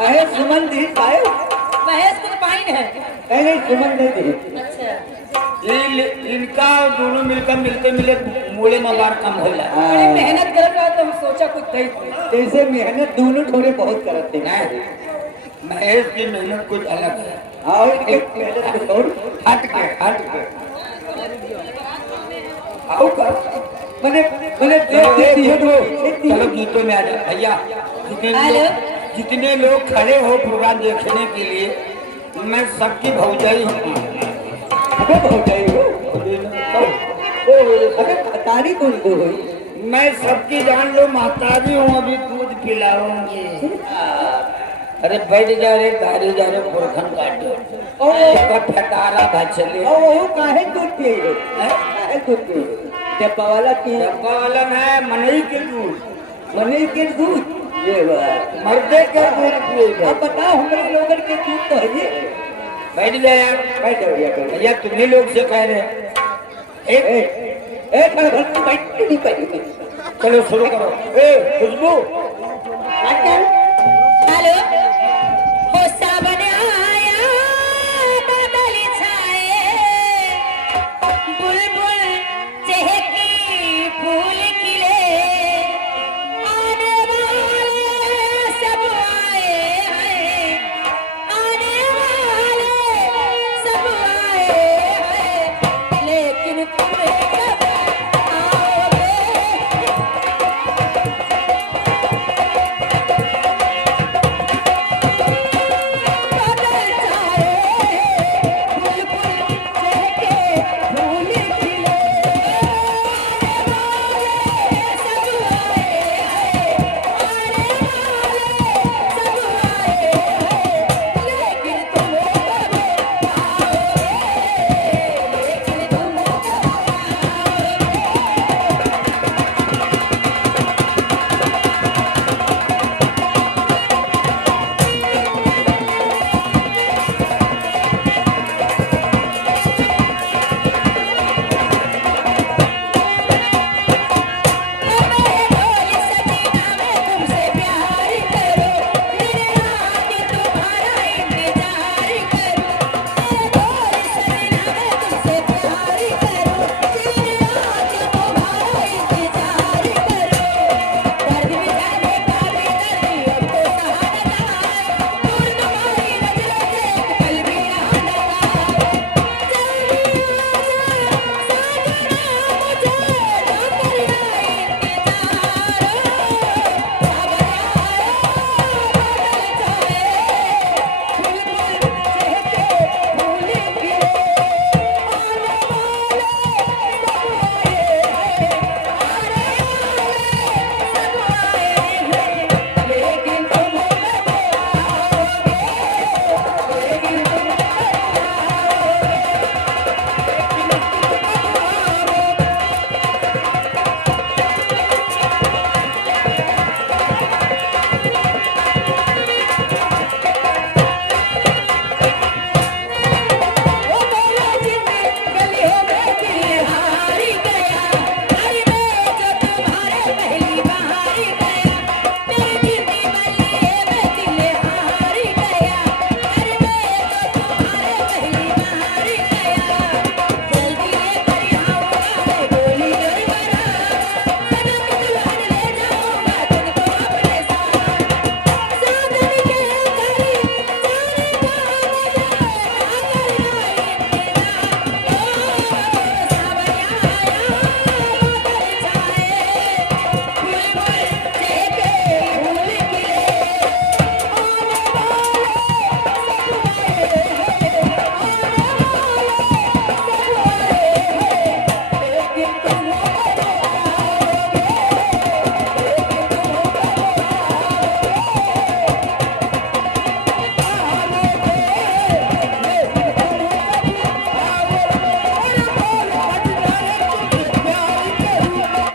महेश सुमन दी पाए महेश तो पाइन है। नहीं सुमन नहीं दी। अच्छा इनका दोनों मिलकर मिलते मिले मूले में बार कम हो जाए। बड़ी मेहनत कर रहा तो हम सोचा कुछ दे जैसे मेहनत दोनों थोड़े बहुत करते हैं। महेश की मेहनत कुछ अलग है। और एक मेहनत और हट के आओ कर मैंने मैंने चलो गीतों में आ जाओ भैया। जितने लोग खड़े हो प्रोग्राम देखने के लिए मैं सबकी भौजाई हूँ। अबे भौजाई हो अबे तारी कौन दो हुई। मैं सबकी जान लो महतारी हूँ। अभी दूध पिलाऊंगी। अरे बैठ जा रे गाड़ी जा रे पुरखन काट फटारा भचले वो काहे दूध पिए हो काहे दूध पिए डब्बा वाला की डब्बा वाला है मनई के दूध। मने के दूध ये बात मर्दे के दूध पिए। अब बताओ हमारे लोगन के दूध तो है ये। बैठ जा यार बैठ जाओ भैया तुम्हें लोग से कह रहे एक बैठ नहीं पाएगी। चलो शुरू करो। ए खुशबू आजकल